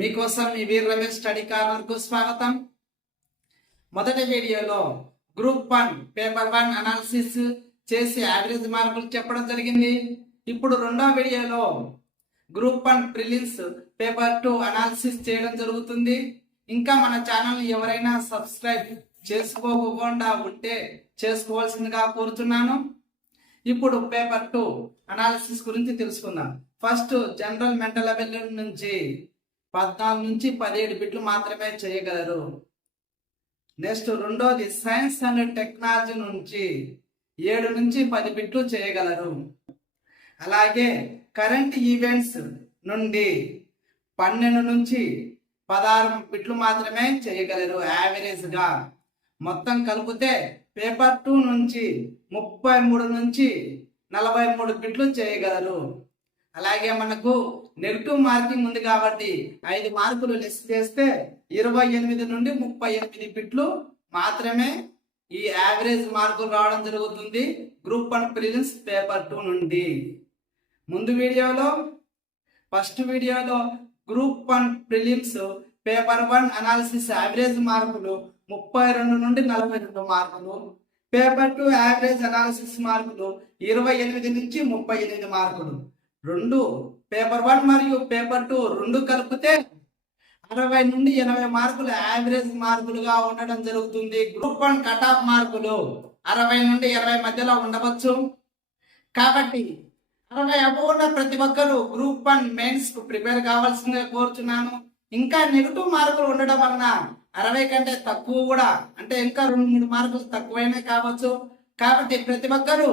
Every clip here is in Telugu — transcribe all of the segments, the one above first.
మీకోసం మీ వీర్ రమేష్ స్టడీ కార్నర్ కు స్వాగతం. మొదటి వీడియోలో గ్రూప్ 1 పేపర్ 1 అనాలిసిస్ చేసి యావరేజ్ మార్కులు చెప్పడం జరిగింది. ఇప్పుడు రెండో వీడియోలో గ్రూప్ 1 ప్రిలిమ్స్ పేపర్ 2 అనాలిసిస్ చేయడం జరుగుతుంది. ఇంకా మన ఛానల్ ఎవరైనా సబ్స్క్రైబ్ చేసుకోకుండా ఉంటే చేసుకోవాల్సిందిగా కోరుతున్నాను. ఇప్పుడు పేపర్ 2 అనాలిసిస్ గురించి తెలుసుకుందాం. ఫస్ట్ జనరల్ మెంటల్ అబిలిటీ నుంచి 14 నుంచి 17 బిట్లు మాత్రమే చేయగలరు. నెక్స్ట్ రెండోది సైన్స్ అండ్ టెక్నాలజీ నుంచి 7 నుంచి 10 బిట్లు చేయగలరు. అలాగే కరెంట్ ఈవెంట్స్ నుండి 12 నుంచి 16 బిట్లు మాత్రమే చేయగలరు యావరేజ్ గా. మొత్తం కలిపితే పేపర్ 2 నుంచి 33 నుంచి 43 బిట్లు చేయగలరు. అలాగే మనకు నెగిటివ్ మార్కింగ్ ఉంది కాబట్టి 5 మార్కులు లెస్ చేస్తే 28 నుండి 38 బిట్లు మాత్రమే ఈ యావరేజ్ మార్కులు రావడం జరుగుతుంది గ్రూప్ 1 ప్రిలిమ్స్ పేపర్ 2 నుండి. ఫస్ట్ వీడియోలో group 1 prelims paper 1 analysis average మార్కులు 32 నుండి 42 మార్కులు, పేపర్ 2 యావరేజ్ అనాలిసిస్ మార్కులు 28 నుంచి 38 మార్కులు. రెండు పేపర్ 1 మరియు పేపర్ 2 రెండు కలిపితే 60 నుండి 80 మార్కులు యావరేజ్ మార్కులుగా ఉండడం జరుగుతుంది. గ్రూప్ 1 కట్ ఆఫ్ మార్కులు 60 నుండి 80 మధ్యలో ఉండవచ్చు. కాబట్టి 60 అబోవ్ ఉన్న ప్రతి ఒక్కరు గ్రూప్ 1 మెయిన్స్ కు ప్రిపేర్ కావాల్సిందిగా కోరుచున్నాను. ఇంకా నెగిటివ్ మార్కులు ఉండడం వలన 60 కంటే తక్కువ కూడా, అంటే ఇంకా 2-3 మార్కులు తక్కువైనా కావచ్చు. కాబట్టి ప్రతి ఒక్కరు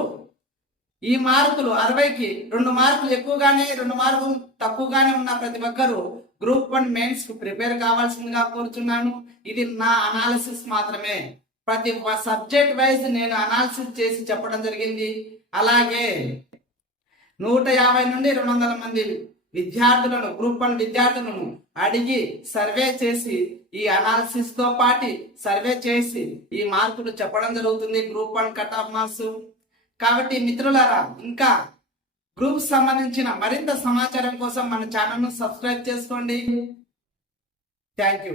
ఈ మార్కులు 60కి 2 మార్కులు ఎక్కువగానే 2 మార్కులు తక్కువగానే ఉన్న ప్రతి ఒక్కరు గ్రూప్ 1 మెయిన్స్ కు ప్రిపేర్ కావాల్సిందిగా కోరుచున్నాను. ఇది నా అనాలిసిస్ మాత్రమే. ప్రతి సబ్జెక్ట్ వైజ్ నేను అనాలిసిస్ చేసి చెప్పడం జరిగింది. అలాగే 150 నుండి 200 మంది విద్యార్థులను గ్రూప్ 1 విద్యార్థులను అడిగి సర్వే చేసి ఈ అనాలిసిస్ తో పాటు సర్వే చేసి ఈ మార్కులు చెప్పడం జరుగుతుంది గ్రూప్ 1 కట్ ఆఫ్ మార్క్స్. కాబట్టి మిత్రులారా, ఇంకా గ్రూప్ సంబంధించిన మరింత సమాచారం కోసం మన ఛానల్ను సబ్స్క్రైబ్ చేసుకోండి. Thank you.